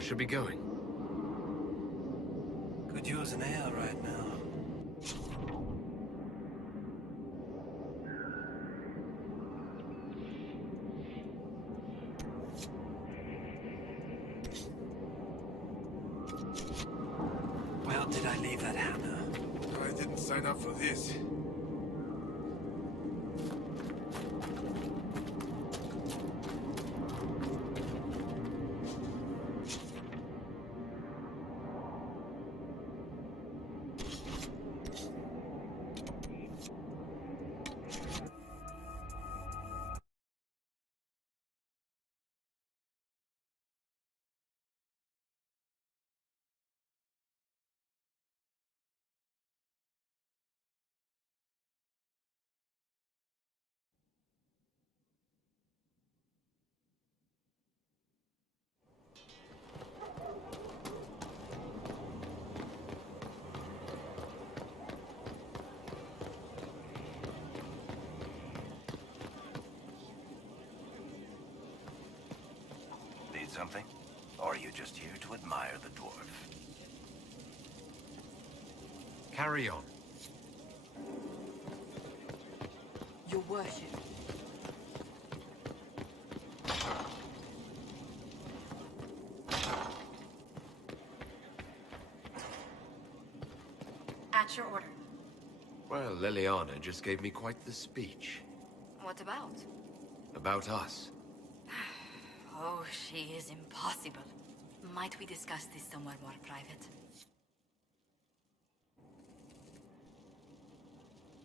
I should be going. Could use an air right now. Where did I leave that hammer? I didn't sign up for this. Need something? Or are you just here to admire the dwarf? Carry on. Your worship. At your order. Well, Leliana just gave me quite the speech. What about? About us. Oh, she is impossible. Might we discuss this somewhere more private?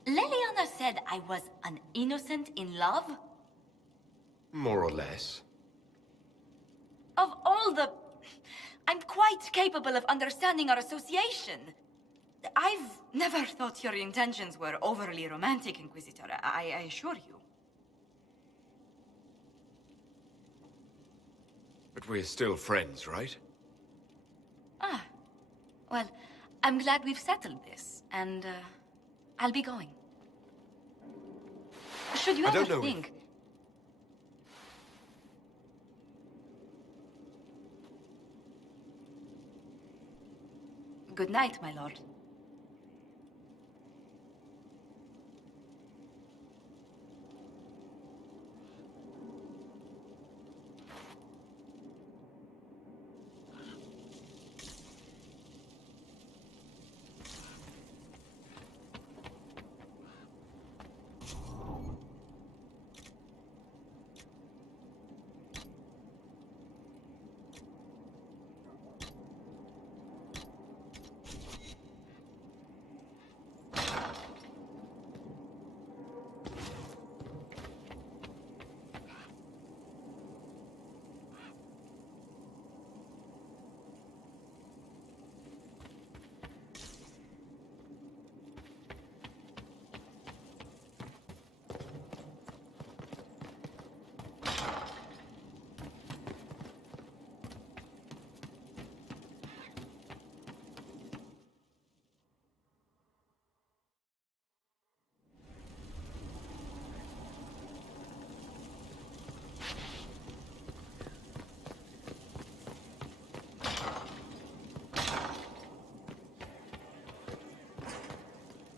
Leliana said I was an innocent in love? More or less. Of all the... I'm quite capable of understanding our association. I've never thought your intentions were overly romantic, Inquisitor. I assure you. But we're still friends, right? Ah. Well, I'm glad we've settled this, and, I'll be going. Should you I ever don't know think... Good night, my lord.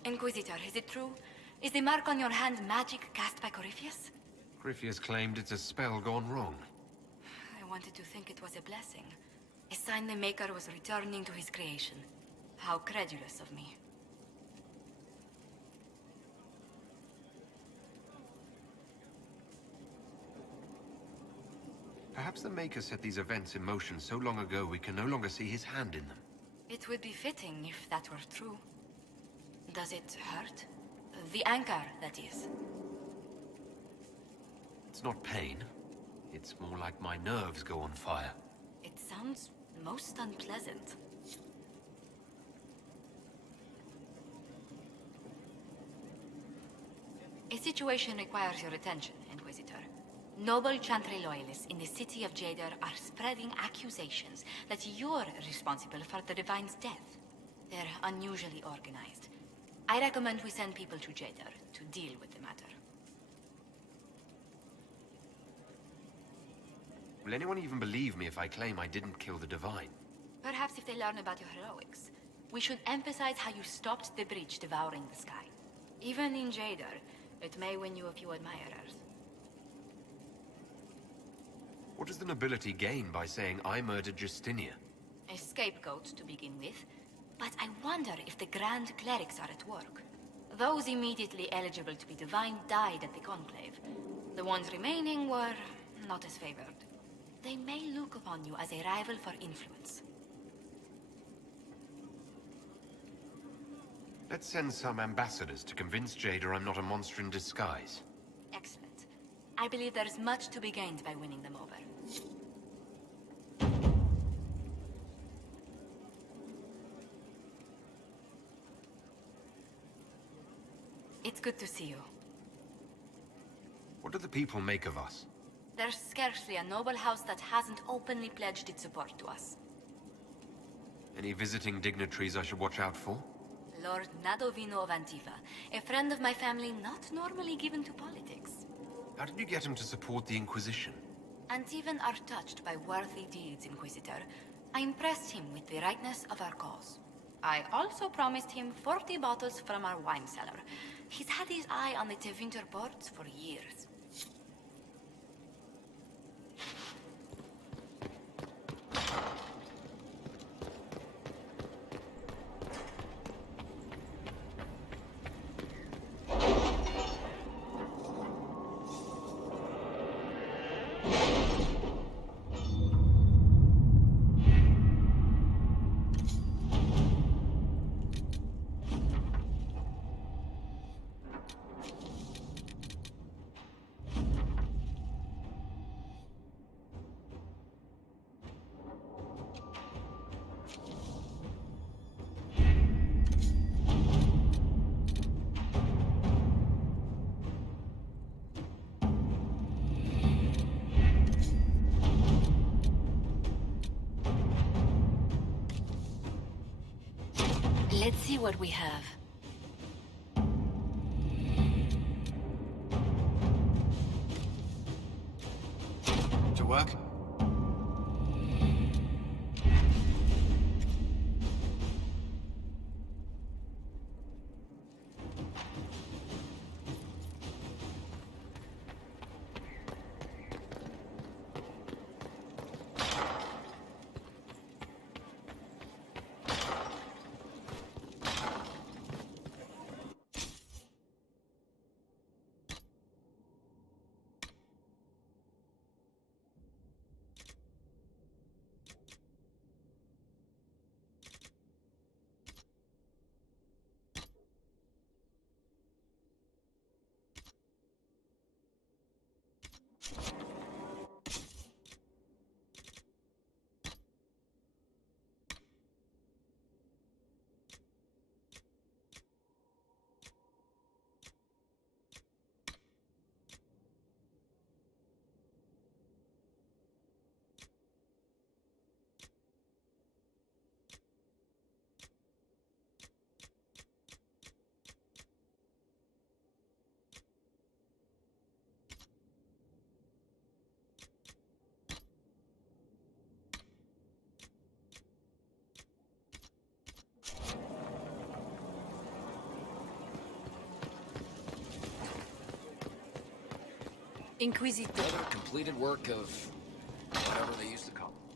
Inquisitor, is it true? Is the mark on your hand magic cast by Corypheus? Corypheus claimed it's a spell gone wrong. I wanted to think it was a blessing. A sign the Maker was returning to his creation. How credulous of me. Perhaps the Maker set these events in motion so long ago we can no longer see his hand in them. It would be fitting if that were true. Does it hurt? The anchor, that is. It's not pain. It's more like my nerves go on fire. It sounds most unpleasant. A situation requires your attention, Inquisitor. Noble Chantry loyalists in the city of Jadar are spreading accusations that you're responsible for the Divine's death. They're unusually organized. I recommend we send people to Jadar to deal with the matter. Will anyone even believe me if I claim I didn't kill the Divine? Perhaps if they learn about your heroics. We should emphasize how you stopped the breach devouring the sky. Even in Jadar, it may win you a few admirers. What does the nobility gain by saying I murdered Justinia? A scapegoat to begin with. But I wonder if the Grand Clerics are at work. Those immediately eligible to be divine died at the Conclave. The ones remaining were not as favored. They may look upon you as a rival for influence. Let's send some ambassadors to convince Jada I'm not a monster in disguise. Excellent. I believe there is much to be gained by winning them over. It's good to see you. What do the people make of us? There's scarcely a noble house that hasn't openly pledged its support to us. Any visiting dignitaries I should watch out for? Lord Nadovino of Antiva, a friend of my family not normally given to politics. How did you get him to support the Inquisition? Antivan are touched by worthy deeds, Inquisitor. I impressed him with the rightness of our cause. I also promised him 40 bottles from our wine cellar. He's had his eye on the Tevinter ports for years. Let's see what we have. To work? Inquisitor. Another completed work of whatever they used to call it.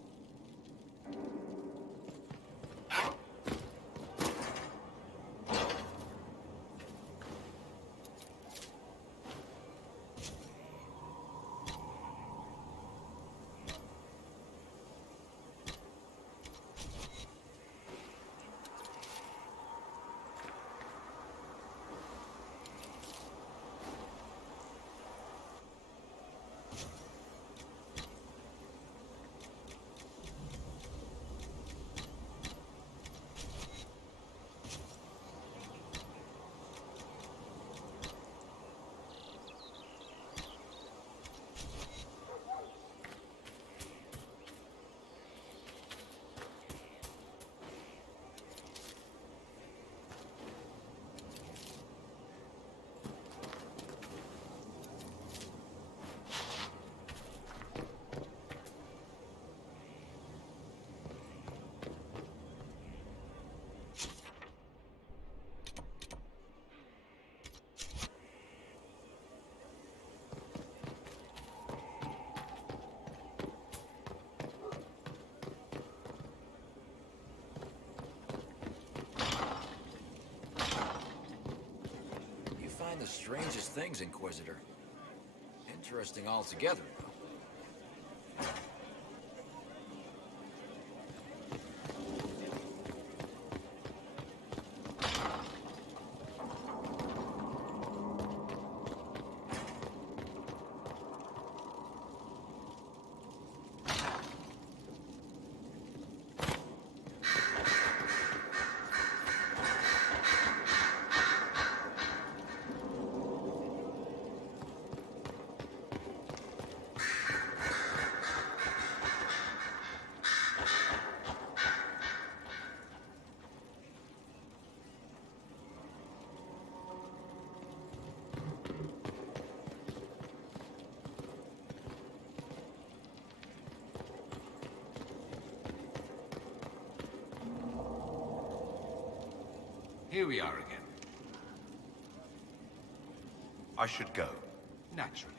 the strangest things, Inquisitor. Interesting altogether, though. Here we are again. I should go. Naturally.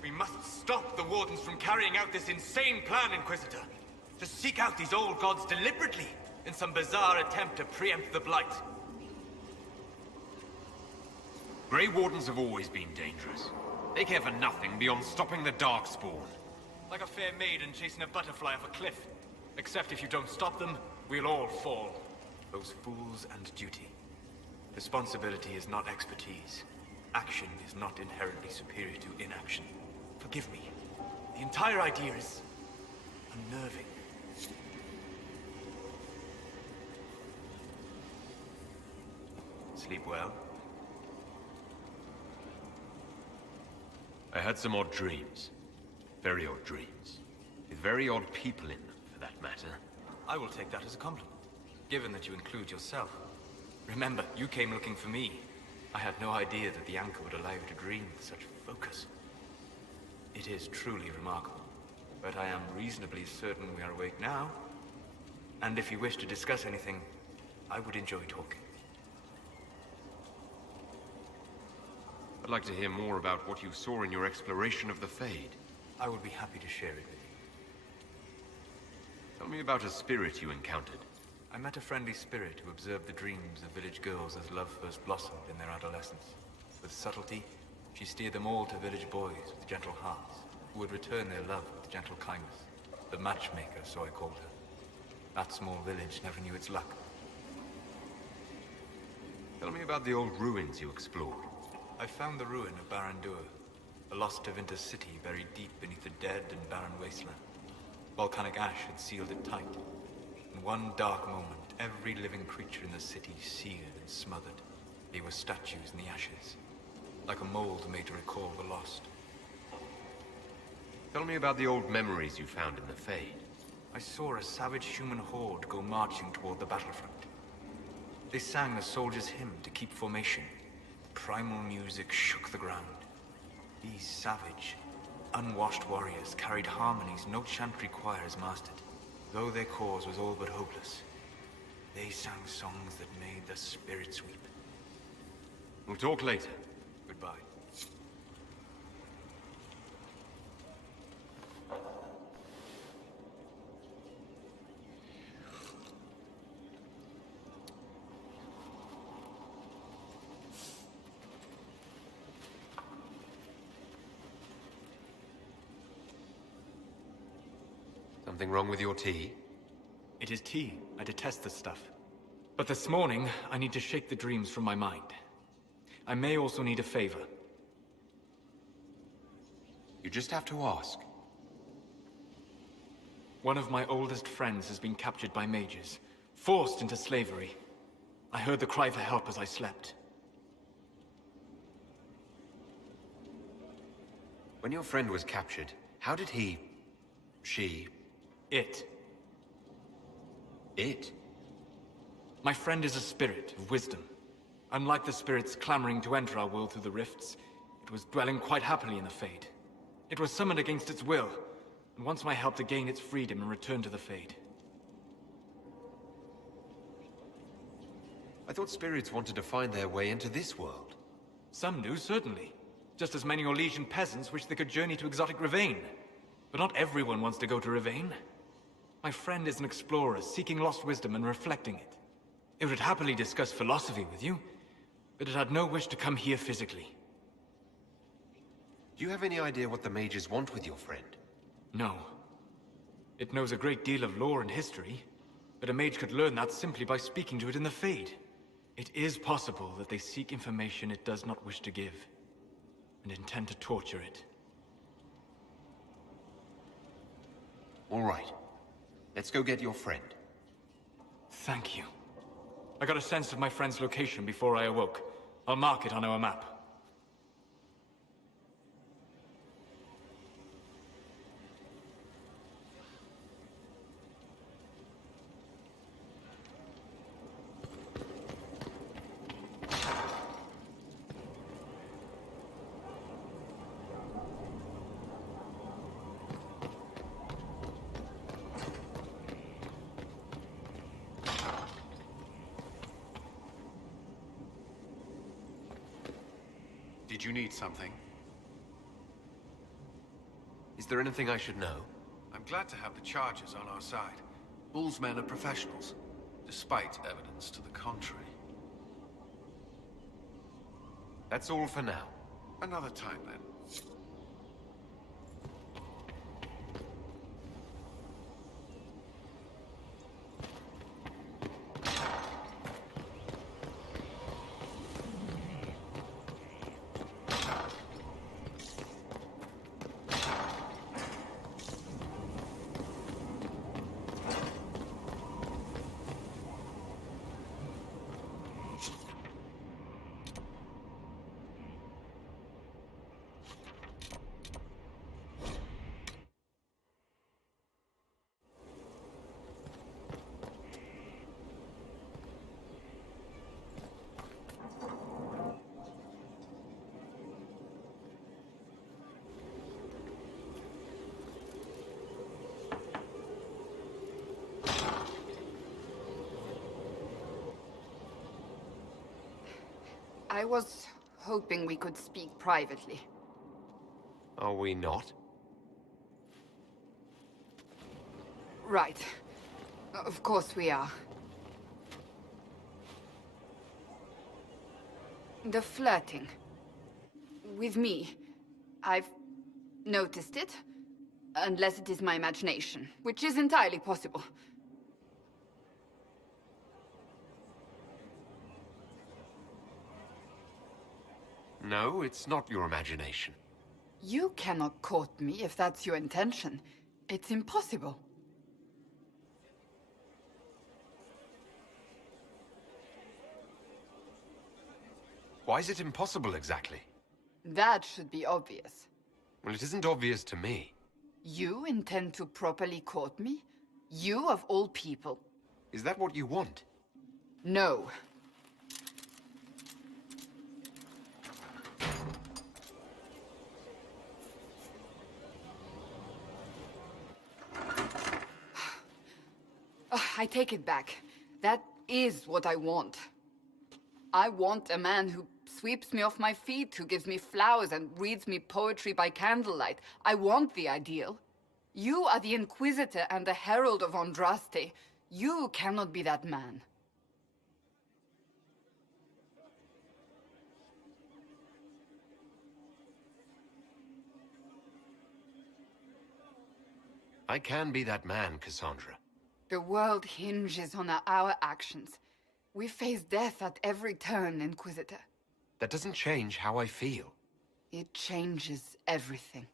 We must stop the Wardens from carrying out this insane plan, Inquisitor. To seek out these old gods deliberately, in some bizarre attempt to preempt the Blight. Grey Wardens have always been dangerous. They care for nothing beyond stopping the Darkspawn. Like a fair maiden chasing a butterfly off a cliff. Except if you don't stop them, we'll all fall. Those fools and duty. Responsibility is not expertise. Action is not inherently superior to inaction. Forgive me. The entire idea is unnerving. Sleep well? I had some odd dreams. Very odd dreams. With very odd people in them, for that matter. I will take that as a compliment, given that you include yourself. Remember, you came looking for me. I had no idea that the anchor would allow you to dream with such focus. It is truly remarkable. But I am reasonably certain we are awake now. And if you wish to discuss anything, I would enjoy talking. I'd like to hear more about what you saw in your exploration of the Fade. I would be happy to share it with you. Tell me about a spirit you encountered. I met a friendly spirit who observed the dreams of village girls as love first blossomed in their adolescence. With subtlety, she steered them all to village boys with gentle hearts, who would return their love with gentle kindness. The matchmaker, so I called her. That small village never knew its luck. Tell me about the old ruins you explored. I found the ruin of Barandur, a lost Tevinter city buried deep beneath a dead and barren wasteland. Volcanic ash had sealed it tight. In one dark moment, every living creature in the city seared and smothered. They were statues in the ashes, like a mold made to recall the lost. Tell me about the old memories you found in the Fade. I saw a savage human horde go marching toward the battlefront. They sang a soldier's hymn to keep formation. Primal music shook the ground. These savage, unwashed warriors carried harmonies no chantry choirs mastered. Though their cause was all but hopeless, they sang songs that made the spirits weep. We'll talk later. Goodbye. Something wrong with your tea? It is tea. I detest this stuff. But this morning, I need to shake the dreams from my mind. I may also need a favor. You just have to ask. One of my oldest friends has been captured by mages, forced into slavery. I heard the cry for help as I slept. When your friend was captured, how did she... It. My friend is a spirit of wisdom. Unlike the spirits clamoring to enter our world through the rifts, it was dwelling quite happily in the Fade. It was summoned against its will, and wants my help to gain its freedom and return to the Fade. I thought spirits wanted to find their way into this world. Some do, certainly. Just as many Orlesian peasants wish they could journey to exotic Ravane. But not everyone wants to go to Ravane. My friend is an explorer, seeking lost wisdom and reflecting it. It would happily discuss philosophy with you, but it had no wish to come here physically. Do you have any idea what the mages want with your friend? No. It knows a great deal of lore and history, but a mage could learn that simply by speaking to it in the Fade. It is possible that they seek information it does not wish to give, and intend to torture it. All right. Let's go get your friend. Thank you. I got a sense of my friend's location before I awoke. I'll mark it on our map. Did you need something? Is there anything I should know? I'm glad to have the charges on our side. Bull's men are professionals, despite evidence to the contrary. That's all for now. Another time, then. I was hoping we could speak privately. Are we not? Right. Of course we are. The flirting. With me. I've noticed it. Unless it is my imagination, which is entirely possible. No, it's not your imagination. You cannot court me if that's your intention. It's impossible. Why is it impossible exactly? That should be obvious. Well, it isn't obvious to me. You intend to properly court me? You of all people. Is that what you want? No. I take it back. That is what I want. I want a man who sweeps me off my feet, who gives me flowers and reads me poetry by candlelight. I want the ideal. You are the Inquisitor and the Herald of Andraste. You cannot be that man. I can be that man, Cassandra. The world hinges on our actions. We face death at every turn, Inquisitor. That doesn't change how I feel. It changes everything.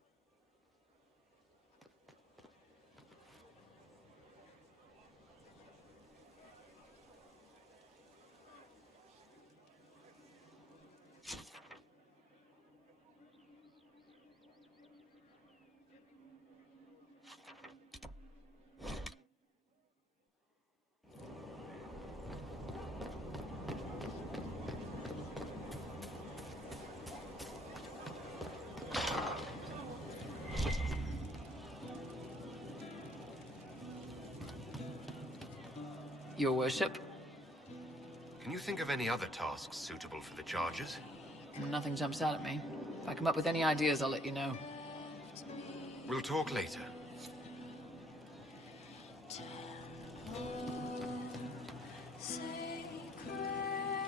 Your worship? Can you think of any other tasks suitable for the charges? Nothing jumps out at me. If I come up with any ideas, I'll let you know. We'll talk later.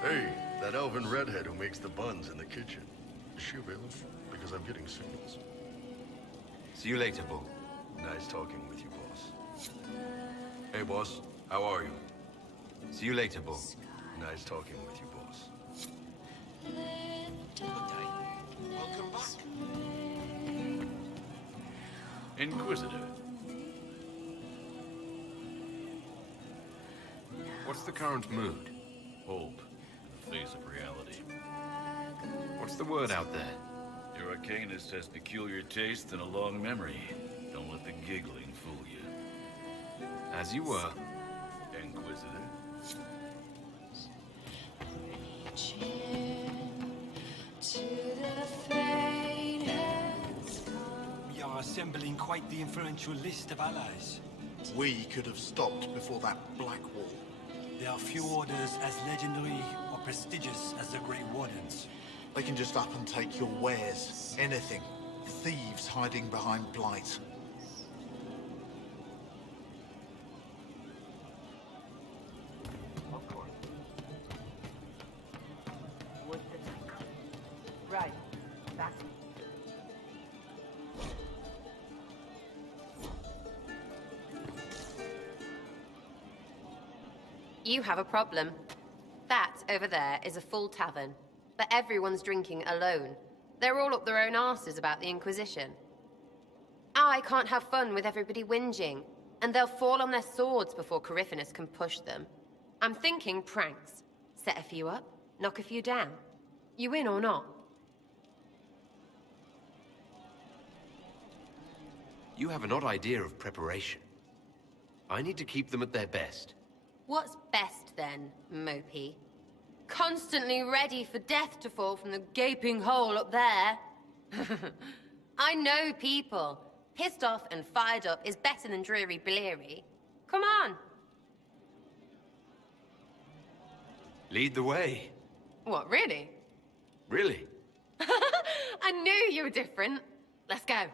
Hey, that elven redhead who makes the buns in the kitchen. Is she available? Because I'm getting signals. See you later, Bull. Nice talking with you, boss. Hey, boss. How are you? See you later, Bull. Nice talking with you, boss. Welcome back. Inquisitor. What's the current mood? Hope in the face of reality. What's the word out there? Your arcanist has peculiar taste and a long memory. Don't let the giggling fool you. As you were. Inquisitor. We are assembling quite the influential list of allies. We could have stopped before that Black Wall. There are few orders as legendary or prestigious as the Grey Wardens. They can just up and take your wares. Anything. Thieves hiding behind Blight. Right. Back. You have a problem. That over there is a full tavern, but everyone's drinking alone. They're all up their own arses about the Inquisition. I can't have fun with everybody whinging, and they'll fall on their swords before Coryphanus can push them. I'm thinking pranks. Set a few up, knock a few down. You in or not? You have an odd idea of preparation. I need to keep them at their best. What's best then, Mopey? Constantly ready for death to fall from the gaping hole up there. I know people. Pissed off and fired up is better than dreary bleary. Come on. Lead the way. What, really? Really? I knew you were different. Let's go.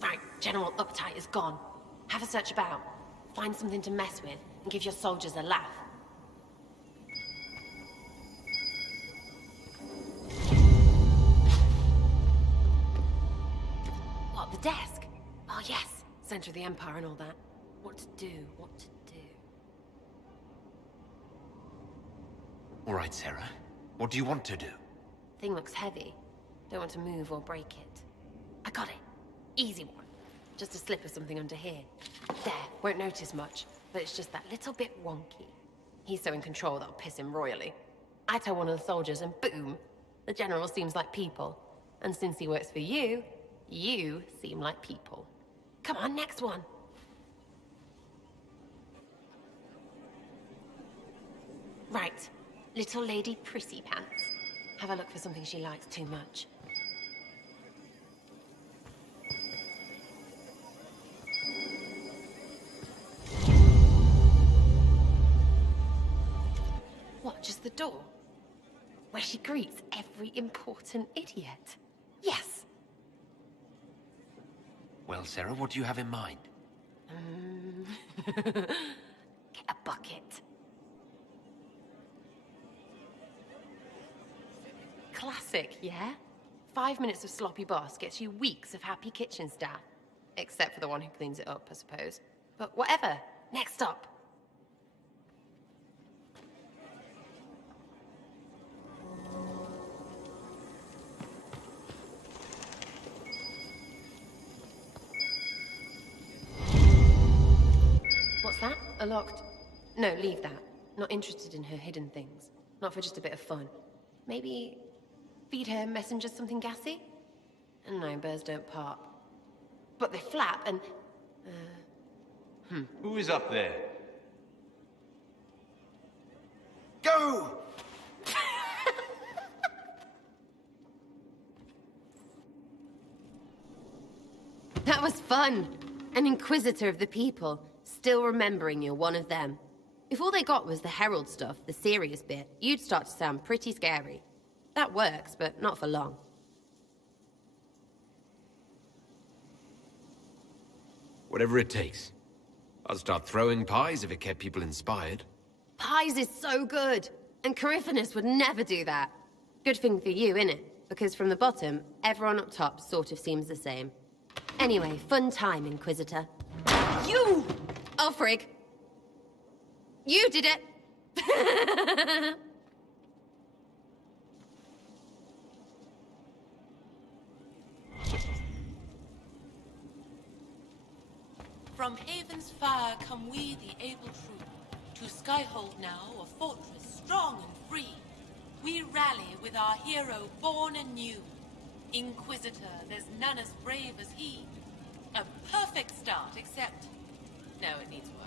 Right, General Uptight is gone. Have a search about. Find something to mess with, and give your soldiers a laugh. What, the desk? Oh yes, center of the Empire and all that. What to do, what to do. All right, Sarah. What do you want to do? Thing looks heavy. Don't want to move or break it. I got it. Easy one. Just a slip of something under here. There, won't notice much, but it's just that little bit wonky. He's so in control that'll piss him royally. I tell one of the soldiers and boom! The general seems like people. And since he works for you, you seem like people. Come on, next one. Right, little lady prissy pants. Have a look for something she likes too much. What, just the door? Where she greets every important idiot. Yes! Well, Sarah, what do you have in mind? Get a bucket. Classic, yeah? 5 minutes of sloppy boss gets you weeks of happy kitchen staff. Except for the one who cleans it up, I suppose. But whatever. Next up. What's that? A locked... No, leave that. Not interested in her hidden things. Not for just a bit of fun. Maybe... feed her messengers something gassy? No, birds don't pop. But they flap and... Who is up there? Go! That was fun. An Inquisitor of the people, still remembering you're one of them. If all they got was the Herald stuff, the serious bit, you'd start to sound pretty scary. That works, but not for long. Whatever it takes. I'll start throwing pies if it kept people inspired. Pies is so good! And Coryphanus would never do that. Good thing for you, innit? Because from the bottom, everyone up top sort of seems the same. Anyway, fun time, Inquisitor. You! Oh, frig. You did it! From Haven's fire come we, the able true, to Skyhold now, a fortress strong and free. We rally with our hero born anew. Inquisitor, there's none as brave as he. A perfect start, except... no, it needs work.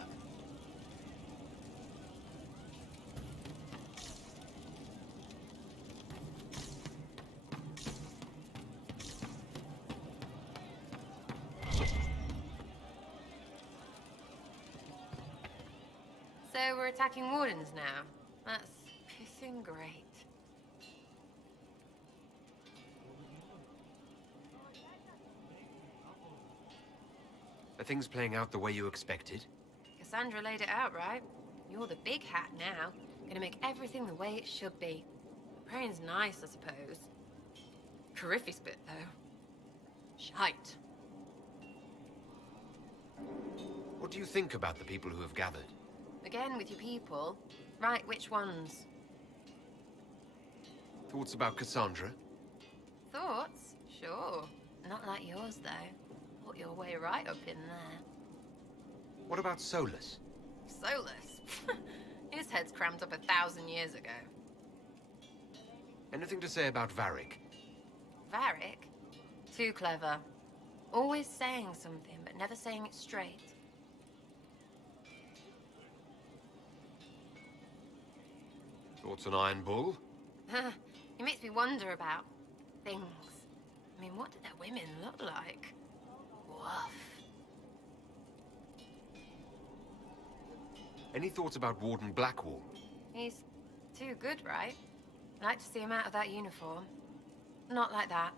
So we're attacking Wardens now. That's pissing great. Are things playing out the way you expected? Cassandra laid it out, right? You're the big hat now. Gonna make everything the way it should be. The praying's nice, I suppose. Coryphy's bit, though. Shite. What do you think about the people who have gathered? Again with your people. Right, which ones? Thoughts about Cassandra? Thoughts? Sure. Not like yours, though. Put your way right up in there. What about Solus? Solus? His head's crammed up 1,000 years ago. Anything to say about Varric? Varric? Too clever. Always saying something, but never saying it straight. Thoughts on Iron Bull? It makes me wonder about things. I mean, what did their women look like? Woof. Any thoughts about Warden Blackwall? He's too good, right? I'd like to see him out of that uniform. Not like that.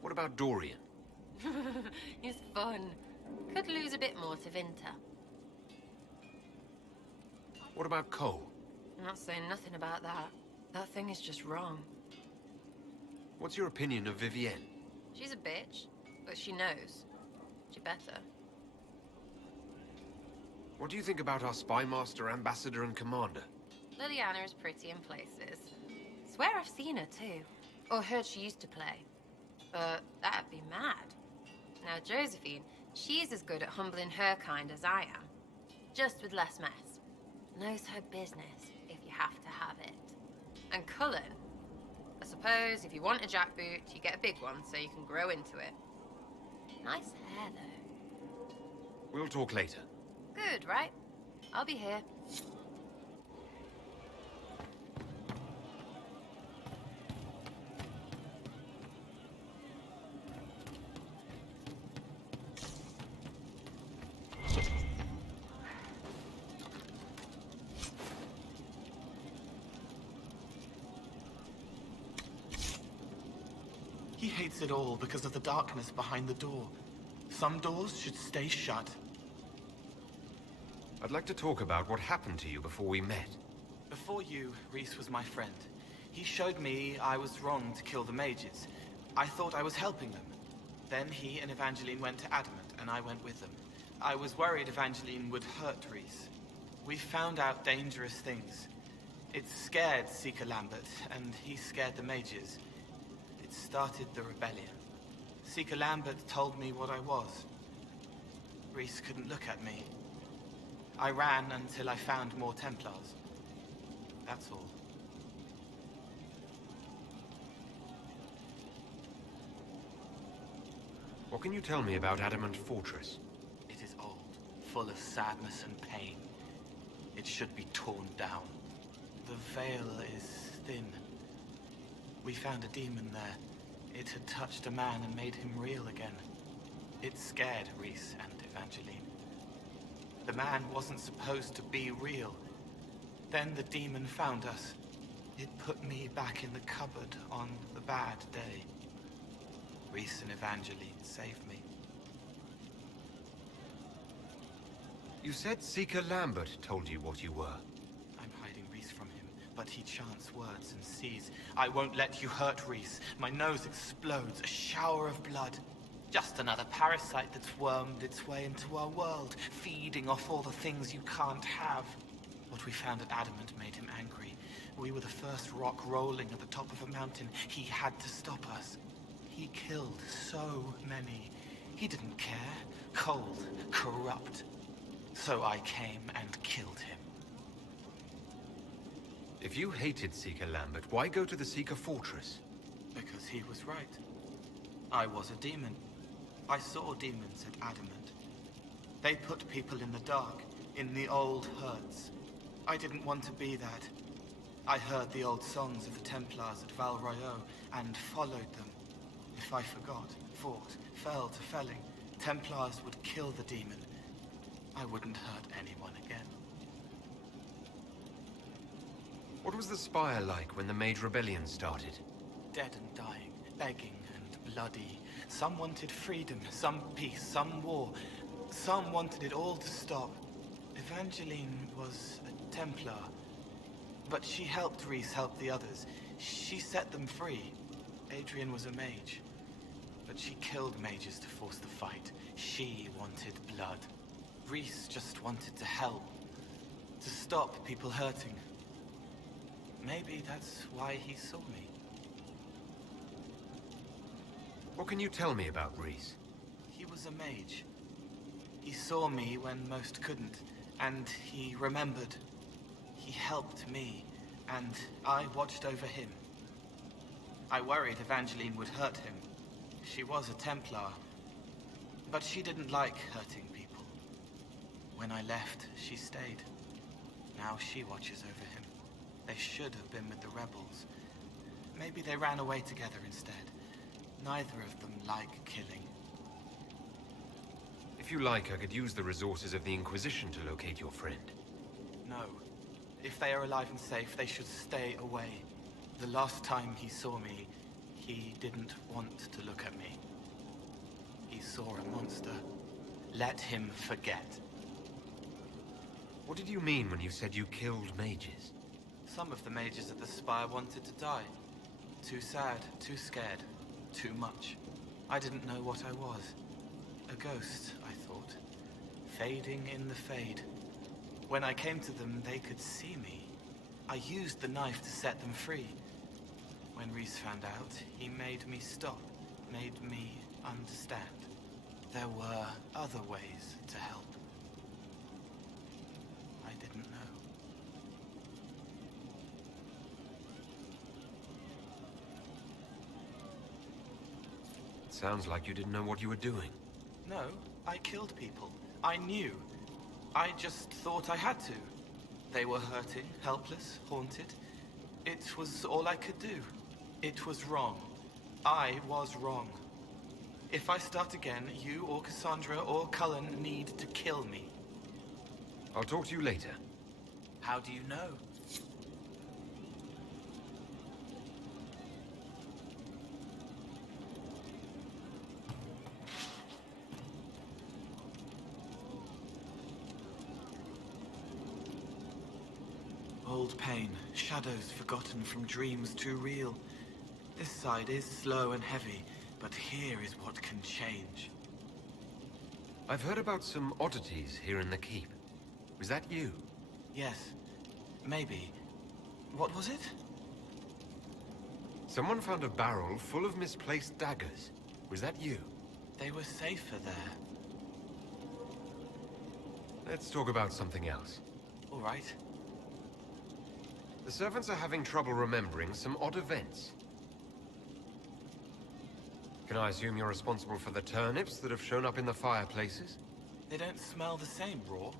What about Dorian? He's fun. Could lose a bit more to Vinter. What about Cole? I'm not saying nothing about that. That thing is just wrong. What's your opinion of Vivienne? She's a bitch, but she knows. She better. What do you think about our spy master, ambassador, and commander? Liliana is pretty in places. Swear I've seen her too. Or heard she used to play. But that'd be mad. Now Josephine, she's as good at humbling her kind as I am. Just with less mess. Knows her business, if you have to have it. And Cullen, I suppose if you want a jackboot, you get a big one so you can grow into it. Nice hair, though. We'll talk later. Good, right? I'll be here. He hates it all because of the darkness behind the door. Some doors should stay shut. I'd like to talk about what happened to you before we met. Before you, Rhys was my friend. He showed me I was wrong to kill the mages. I thought I was helping them. Then he and Evangeline went to Adamant, and I went with them. I was worried Evangeline would hurt Rhys. We found out dangerous things. It scared Seeker Lambert, and he scared the mages. It started the rebellion. Seeker Lambert told me what I was. Rhys couldn't look at me. I ran until I found more Templars. That's all. What can you tell me about Adamant Fortress? It is old, full of sadness and pain. It should be torn down. The veil is thin. We found a demon there. It had touched a man and made him real again. It scared Reese and Evangeline. The man wasn't supposed to be real. Then the demon found us. It put me back in the cupboard on the bad day. Reese and Evangeline saved me. You said Seeker Lambert told you what you were. I'm hiding Reese from him, but he chants words and sees. I won't let you hurt Reese. My nose explodes, a shower of blood. Just another parasite that's wormed its way into our world, feeding off all the things you can't have. What we found at Adamant made him angry. We were the first rock rolling at the top of a mountain. He had to stop us. He killed so many. He didn't care. Cold, corrupt. So I came and killed him. If you hated Seeker Lambert, why go to the Seeker Fortress? Because he was right. I was a demon. I saw demons at Adamant. They put people in the dark, in the old herds. I didn't want to be that. I heard the old songs of the Templars at Val Royeaux and followed them. If I forgot, fought, fell to felling, Templars would kill the demon. I wouldn't hurt anyone again. What was the Spire like when the Mage Rebellion started? Dead and dying, begging and bloody. Some wanted freedom, some peace, some war. Some wanted it all to stop. Evangeline was a Templar. But she helped Reese help the others. She set them free. Adrian was a mage. But she killed mages to force the fight. She wanted blood. Reese just wanted to help. To stop people hurting. Maybe that's why he saw me. What can you tell me about Reese? He was a mage. He saw me when most couldn't, and he remembered. He helped me, and I watched over him. I worried Evangeline would hurt him. She was a Templar, but she didn't like hurting people. When I left, she stayed. Now she watches over him. They should have been with the rebels. Maybe they ran away together instead. Neither of them like killing. If you like, I could use the resources of the Inquisition to locate your friend. No. If they are alive and safe, they should stay away. The last time he saw me, he didn't want to look at me. He saw a monster. Let him forget. What did you mean when you said you killed mages? Some of the mages at the Spire wanted to die. Too sad, too scared, too much. I didn't know what I was. A ghost, I thought. Fading in the fade. When I came to them, they could see me. I used the knife to set them free. When Reese found out, he made me stop, made me understand. There were other ways to help. I didn't know. It sounds like you didn't know what you were doing. No, I killed people. I knew. I just thought I had to. They were hurting, helpless, haunted. It was all I could do. It was wrong. I was wrong. If I start again, you or Cassandra or Cullen need to kill me. I'll talk to you later. How do you know? Old pain, shadows forgotten from dreams too real. This side is slow and heavy, but here is what can change. I've heard about some oddities here in the keep. Was that you? Yes, maybe. What was it? Someone found a barrel full of misplaced daggers. Was that you? They were safer there. Let's talk about something else. All right. The servants are having trouble remembering some odd events. Can I assume you're responsible for the turnips that have shown up in the fireplaces? They don't smell the same, raw.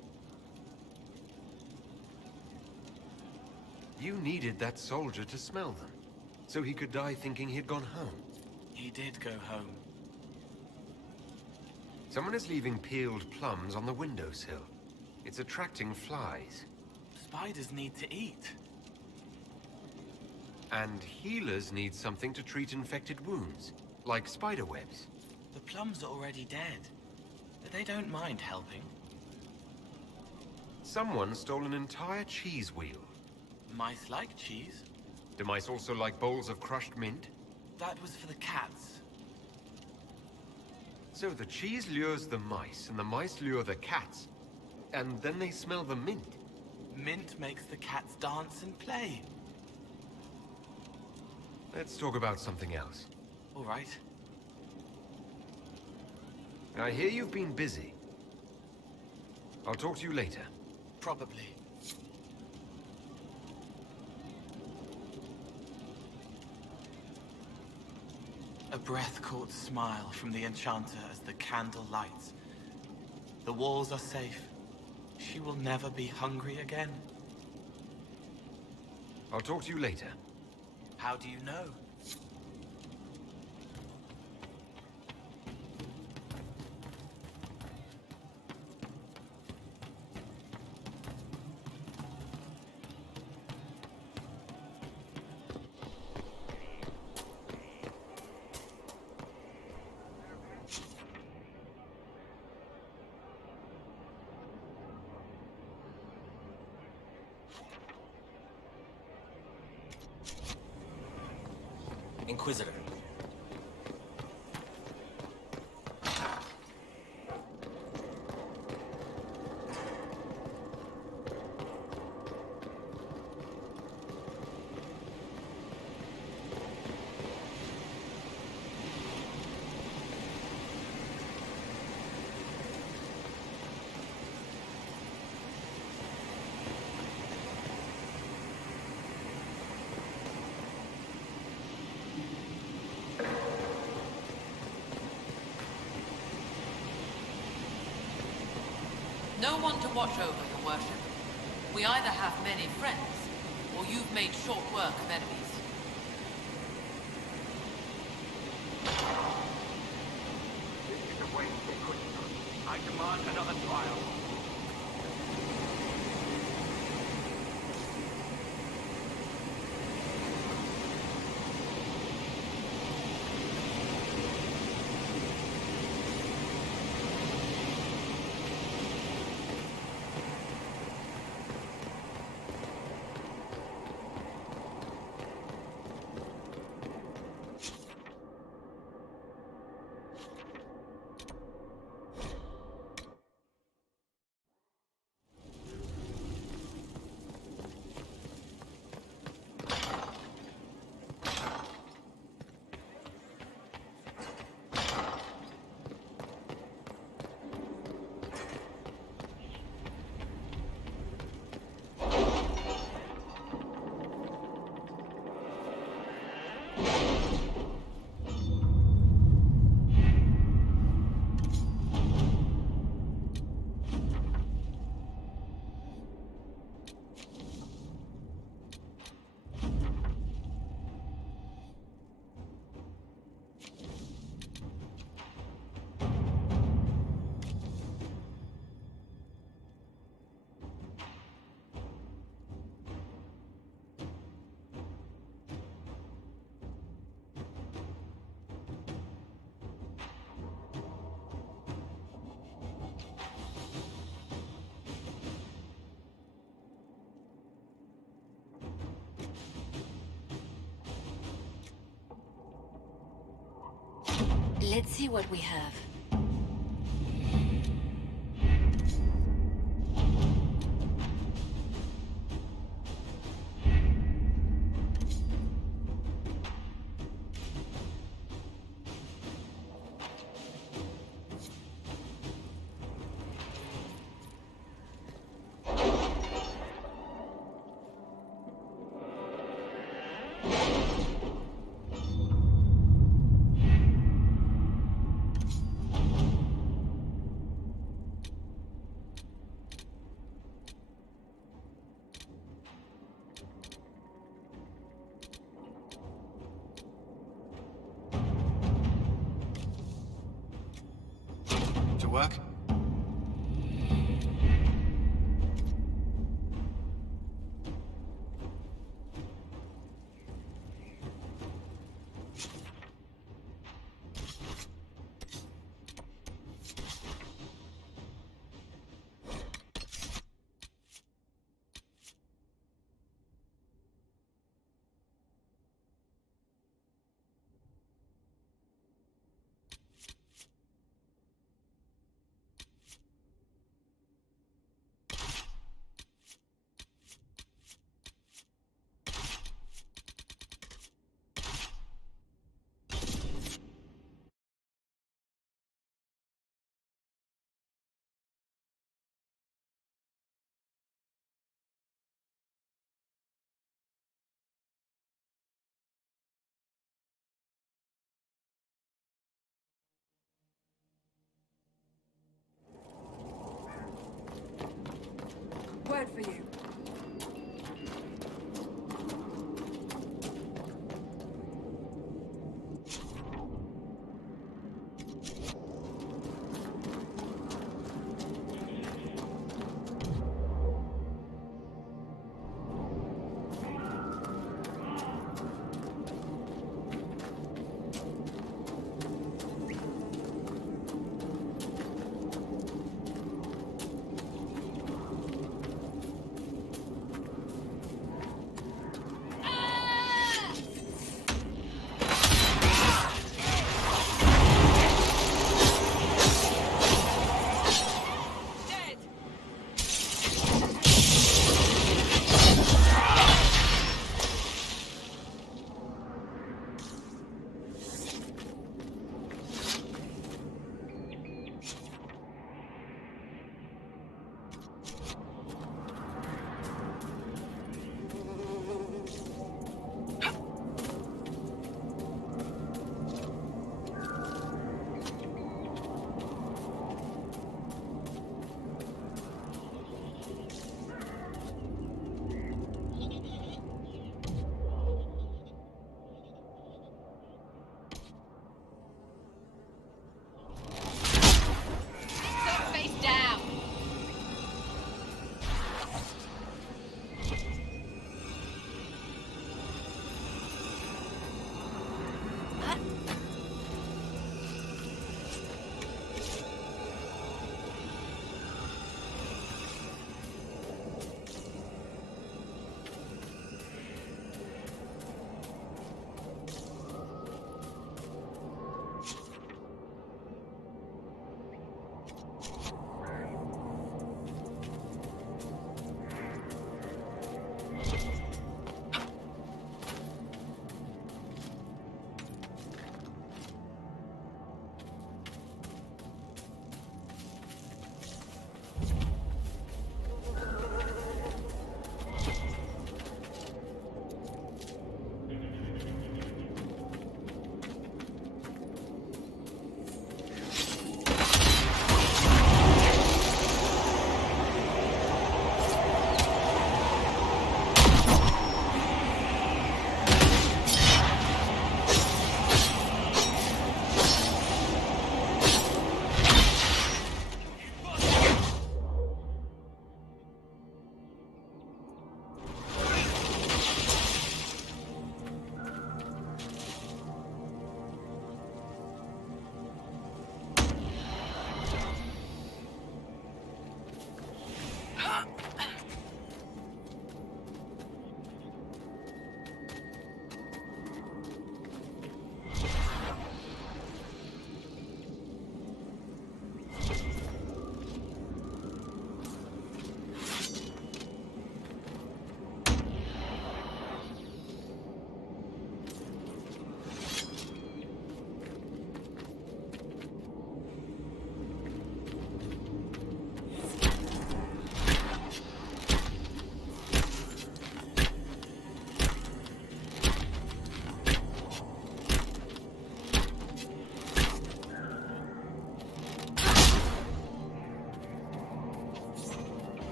You needed that soldier to smell them, so he could die thinking he'd gone home. He did go home. Someone is leaving peeled plums on the windowsill. It's attracting flies. Spiders need to eat. And healers need something to treat infected wounds, like spider webs. The plums are already dead. But they don't mind helping. Someone stole an entire cheese wheel. Mice like cheese. Do mice also like bowls of crushed mint? That was for the cats. So the cheese lures the mice, and the mice lure the cats. And then they smell the mint. Mint makes the cats dance and play. Let's talk about something else. All right. I hear you've been busy. I'll talk to you later. Probably. A breath-caught smile from the Enchanter as the candle lights. The walls are safe. She will never be hungry again. I'll talk to you later. How do you know? Inquisitor. No one to watch over, your worship. We either have many friends, or you've made short work of enemies. This is a waste, Inquisitor. I demand another trial. Let's see what we have. to work? Word for you.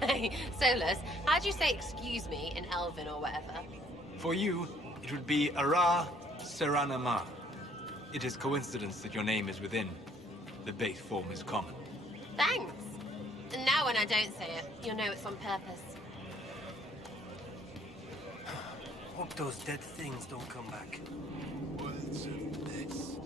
Hey, Solus, how'd you say excuse me in Elven or whatever? For you, it would be Ara Seranama. It is coincidence that your name is within. The base form is common. Thanks. And now when I don't say it, you'll know it's on purpose. Hope those dead things don't come back. What's in this?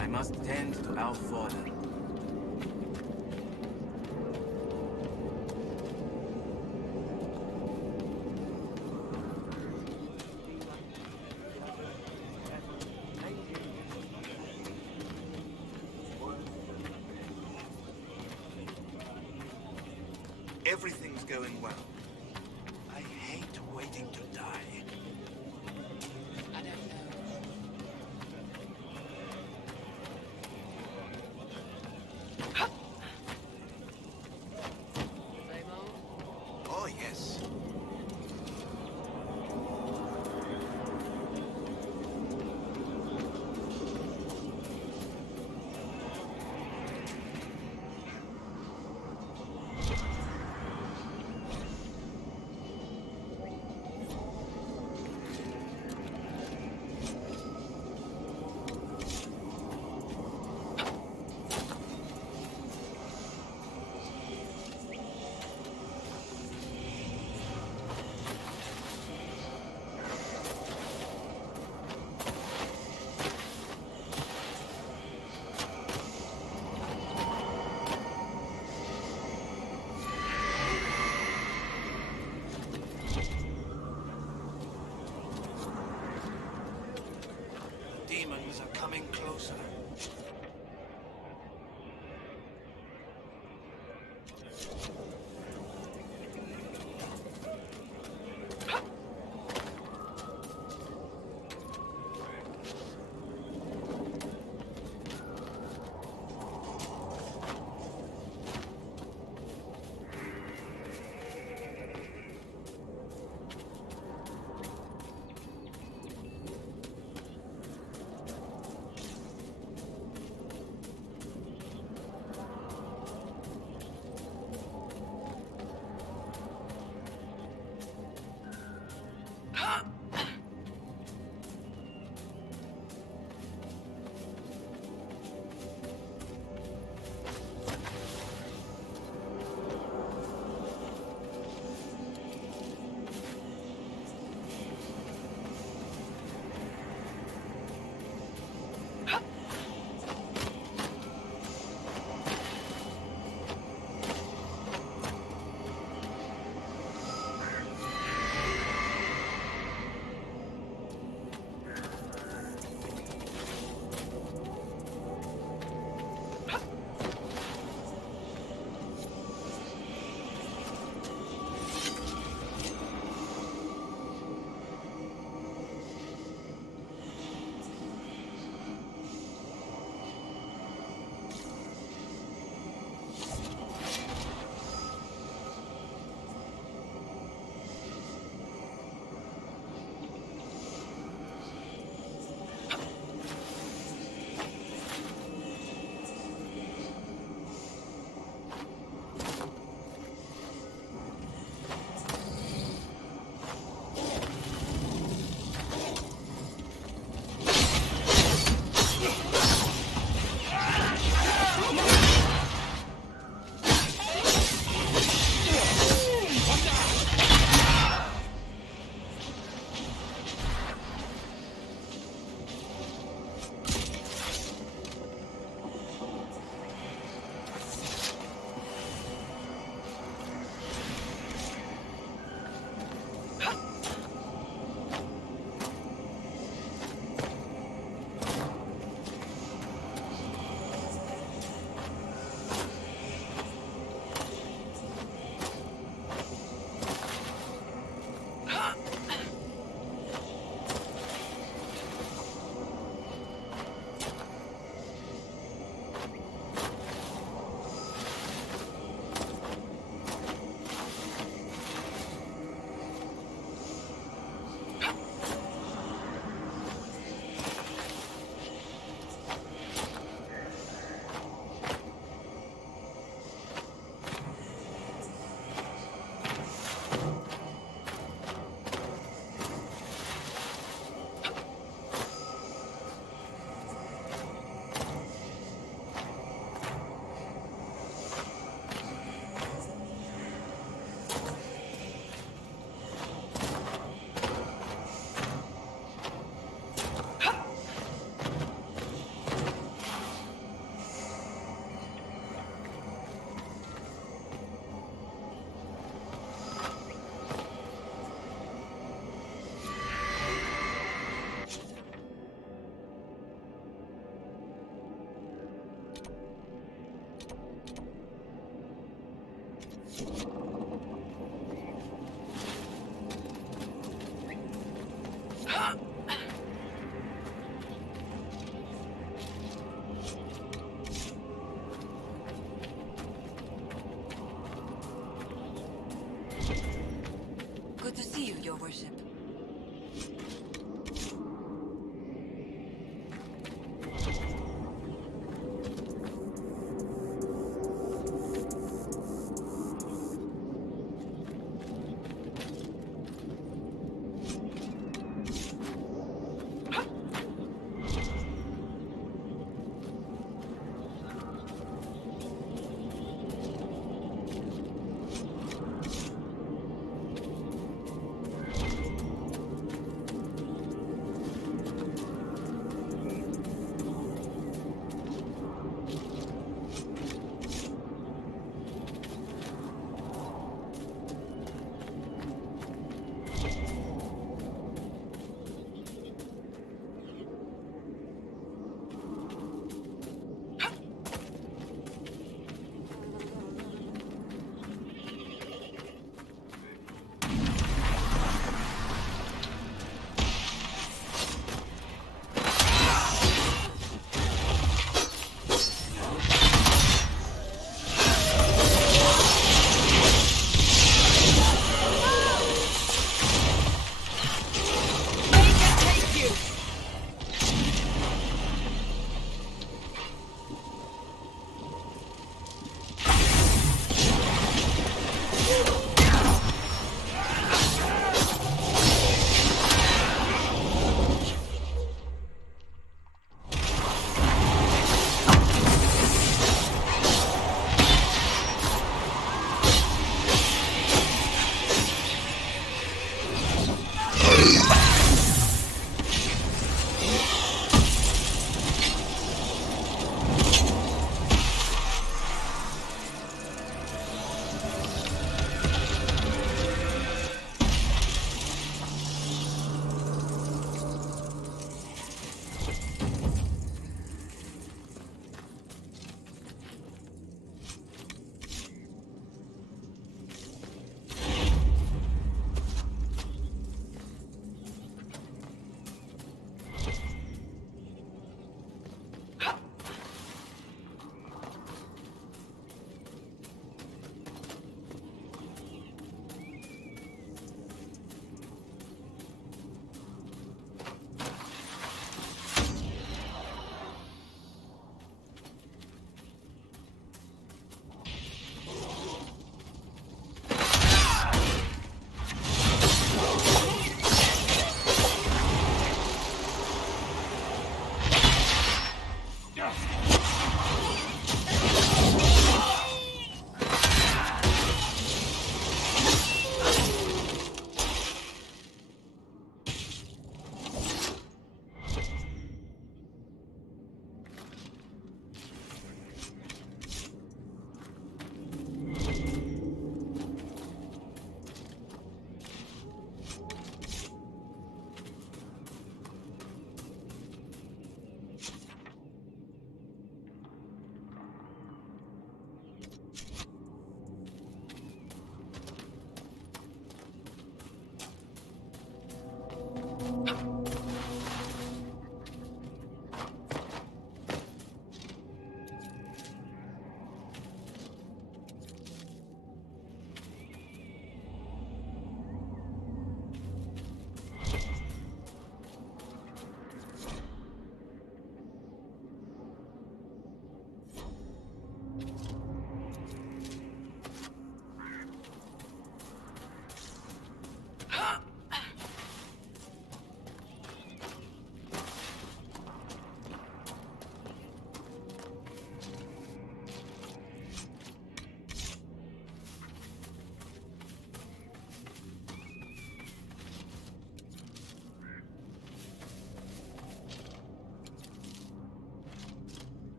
I must tend to our father. Everything's going well. I hate waiting to die. I don't know. Oh, yes. Demons are coming closer.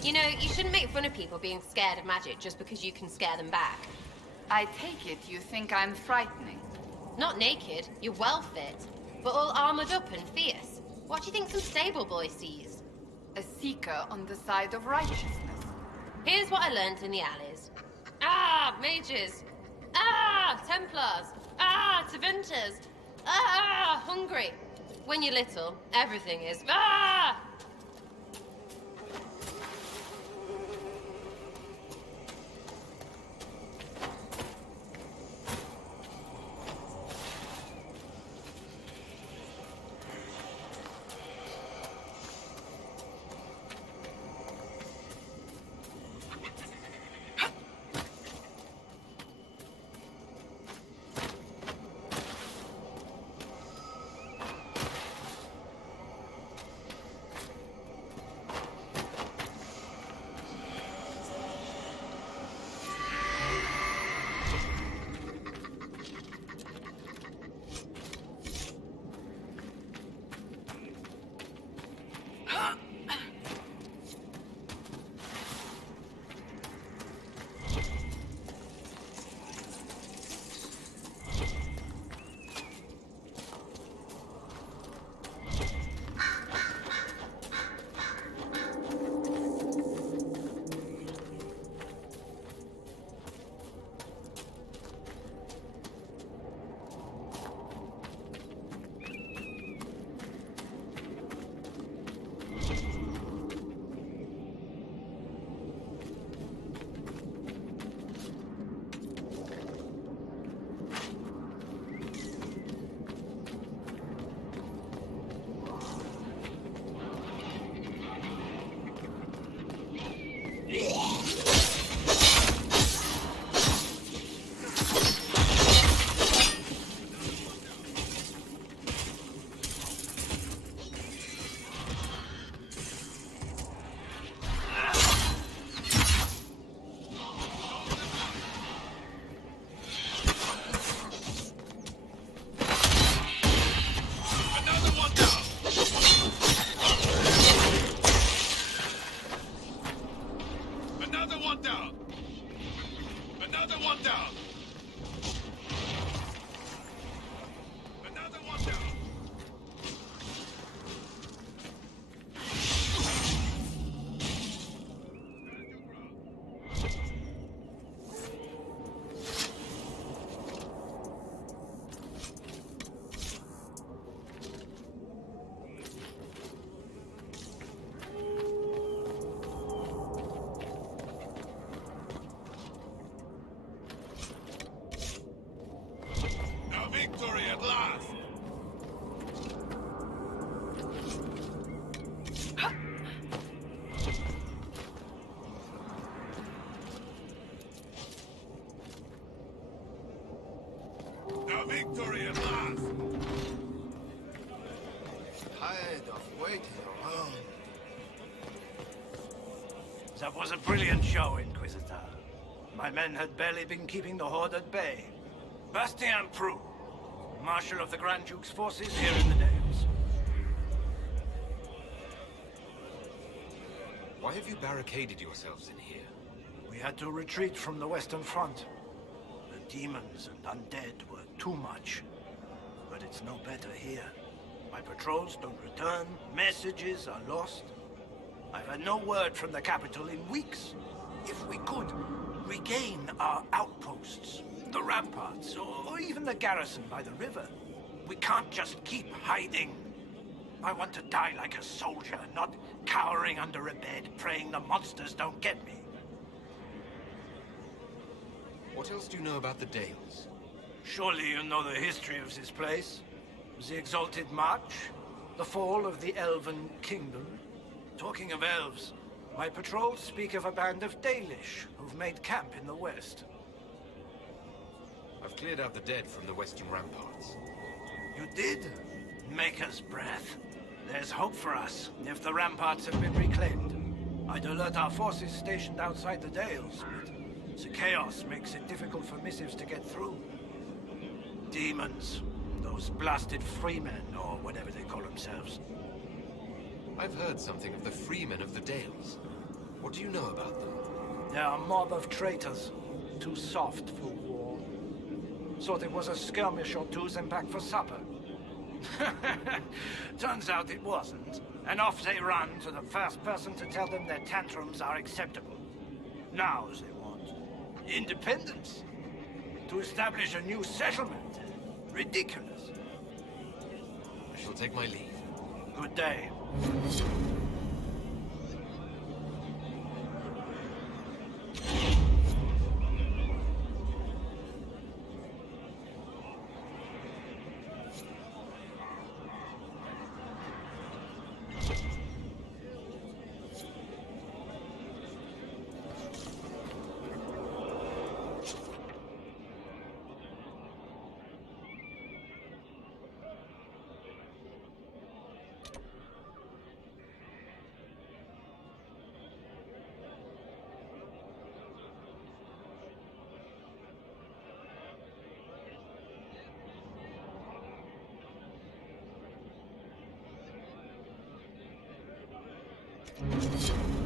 You know, you shouldn't make fun of people being scared of magic just because you can scare them back. I take it you think I'm frightening. Not naked, you're well fit, but all armored up and fierce. What do you think some stable boy sees? A seeker on the side of righteousness. Here's what I learned in the alleys. Ah, mages. Ah, Templars. Ah, Tevinters. Ah, hungry. When you're little, everything is. Ah! Victory at last! A victory at last! Tired of waiting around. That was a brilliant show, Inquisitor. My men had barely been keeping the Horde at bay. Bastien Prou, Marshal of the Grand Duke's forces here in the Dales. Why have you barricaded yourselves in here? We had to retreat from the Western Front. The demons and undead were too much. But it's no better here. My patrols don't return, messages are lost. I've had no word from the capital in weeks. If we could regain our outposts, the ramparts, or even the garrison by the river, we can't just keep hiding. I want to die like a soldier, not cowering under a bed, praying the monsters don't get me. What else do you know about the Dales? Surely you know the history of this place? The Exalted March? The fall of the Elven Kingdom? Talking of elves, my patrols speak of a band of Dalish who've made camp in the west. I've cleared out the dead from the western ramparts. You did? Maker's breath. There's hope for us if the ramparts have been reclaimed. I'd alert our forces stationed outside the Dales, but the chaos makes it difficult for missives to get through. Demons. Those blasted freemen, or whatever they call themselves. I've heard something of the freemen of the Dales. What do you know about them? They're a mob of traitors. Too soft for war. Thought it was a skirmish or two, then back for supper. Turns out it wasn't. And off they run to the first person to tell them their tantrums are acceptable. Now they want independence. To establish a new settlement. Ridiculous. I shall take my leave. Good day. Thank you.